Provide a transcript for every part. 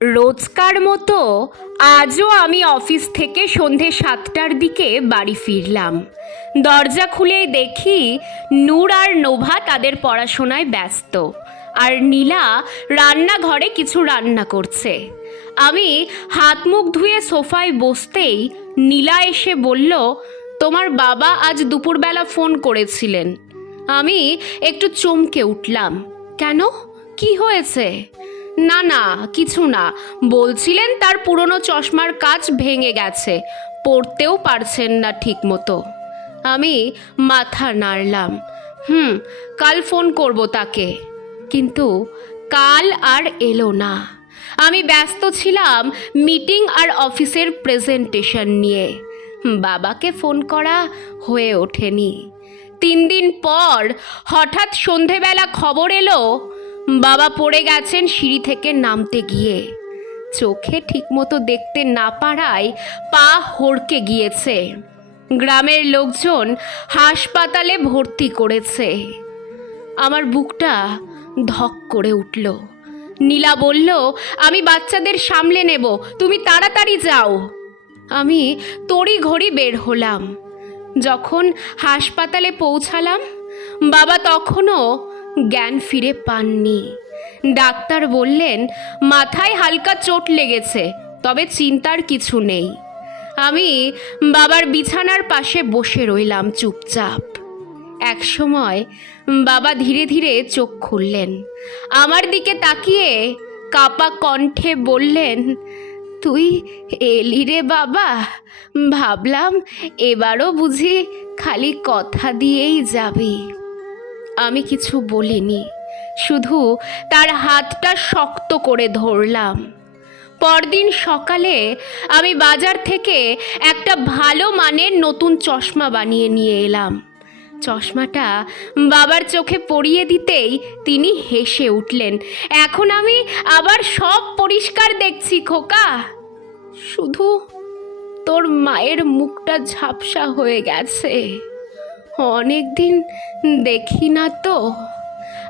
রোজকার মতো আজও আমি অফিস থেকে সন্ধে সাতটার দিকে বাড়ি ফিরলাম। দরজা খুলেই দেখি নূর আর নোভা তাদের পড়াশোনায় ব্যস্ত আর নীলা রান্নাঘরে কিছু রান্না করছে। আমি হাত মুখ ধুয়ে সোফায় বসতেই নীলা এসে বলল, তোমার বাবা আজ দুপুরবেলা ফোন করেছিলেন। আমি একটু চমকে উঠলাম, কেন? কি হয়েছে? না না, কিছু না। বলছিলেন তার পুরনো চশমার কাজ ভেঙে গেছে। পড়তেও পারছেন না ঠিক মতো আমি মাথা নাড়লাম। হুম, কাল ফোন করব তাকে। কিন্তু কাল আর এলো না। আমি ব্যস্ত ছিলাম মিটিং আর অফিসের প্রেজেন্টেশন নিয়ে। বাবাকে ফোন করা হয়ে ওঠেনি। তিন দিন পর হঠাৎ সন্ধেবেলা খবর এলো বাবা পড়ে গেছেন সিঁড়ি থেকে নামতে গিয়ে। চোখে ঠিকমতো দেখতে না পারায় পা হড়কে গিয়েছে। গ্রামের লোকজন হাসপাতালে ভর্তি করেছে। আমার বুকটা ধক করে উঠল। নীলা বলল, আমি বাচ্চাদের সামলে নেব, তুমি তাড়াতাড়ি যাও। আমি তড়ি ঘড়ি বের হলাম। যখন হাসপাতালে পৌঁছালাম, বাবা তখনও জ্ঞান ফিরে পাননি। ডাক্তার বললেন, মাথায় হালকা চোট লেগেছে, তবে চিন্তার কিছু নেই। আমি বাবার বিছানার পাশে বসে রইলাম চুপচাপ। এক সময় বাবা ধীরে ধীরে চোখ খুললেন। আমার দিকে তাকিয়ে কাপা কণ্ঠে বললেন, তুই এলি রে বাবা। ভাবলাম এবারও বুঝি খালি কথা দিয়েই যাবি। আমি কিছু বলিনি। শুধু তার হাতটা শক্ত করে ধরলাম। পরদিন সকালে আমি বাজার থেকে একটা ভালো মানের নতুন চশমা বানিয়ে নিয়ে এলাম। চশমাটা বাবার চোখে পরিয়ে দিতেই তিনি হেসে উঠলেন, এখন আমি আবার সব পরিষ্কার দেখছি খোকা। শুধু তোর মায়ের মুখটা ঝাপসা হয়ে গেছে। অনেক দিন দেখি না তো।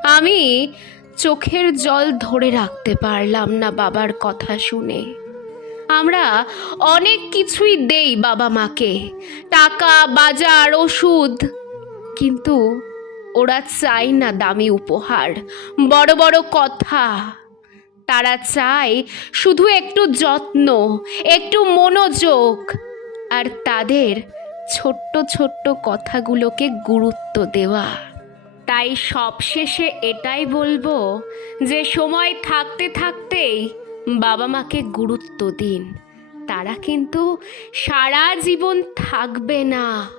আমি চোখের জল ধরে রাখতে পারলাম না বাবার কথা শুনে। আমরা অনেক কিছুই দেই বাবা মাকে, টাকা, বাজার, ওষুধ। কিন্তু ওরা চায় না দামি উপহার, বড় বড় কথা। তারা চায় শুধু একটু যত্ন, একটু মনোযোগ। আর তাদের ছোট্ট ছোট্ট কথাগুলোকে গুরুত্ব দেওয়া। তাই সবশেষে এটাই বলব যে, সময় থাকতে থাকতেই বাবা মাকে গুরুত্ব দিন। তারা কিন্তু সারা জীবন থাকবে না।